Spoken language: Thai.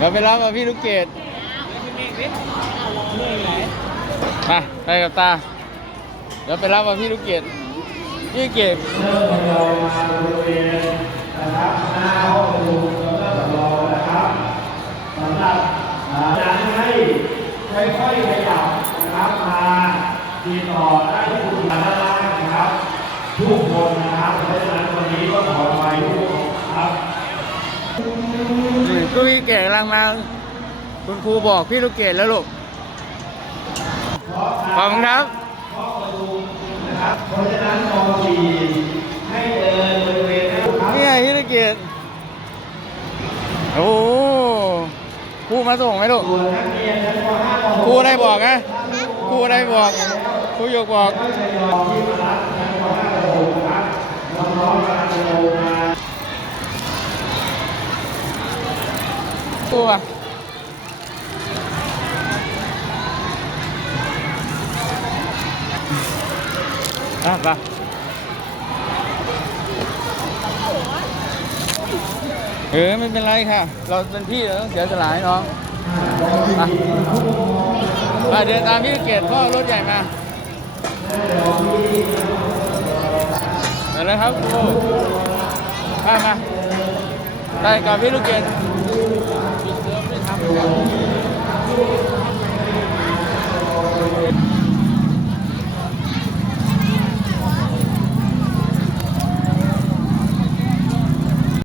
เดี๋ยวไปรับกับพี่ลูกเกดมาไปกับตา เดี๋ยวไปรับกับพี่ลูกเกดพี่เกดจะให้ค่อยๆขยับนะครับมาติดต่อได้ที่คุณธนางนะครับ ทุกคนนะครับเพราะฉะนั้นวันนี้ก็ขอไปทุกคนครับ ก็พี่เกดกำลังมา คุณครูบอกพี่ลูกเกดแล้วลูกขอบคุณครับนี่ไงพี่ลูกเกดโอ้ครูมาส่งไหมลูกส่วนนักเรียนชั้นป .5 ปครูได้บอกนะครูได้บอกครูยกบอก .6 ทยอยที่มารับชั้นป .5 ป .6 นะครับน้องๆกำลังจะลงมา ครูอะไปเออไม่เป็นไรค่ะ เราเป็นพี่เราต้องเสียสละให้น้องไปไปเดินตามพี่เกดพ่อรถใหญ่มาเดี๋ยวเลยครับครูมามา ได้กับพี่ลูกเก Thank you.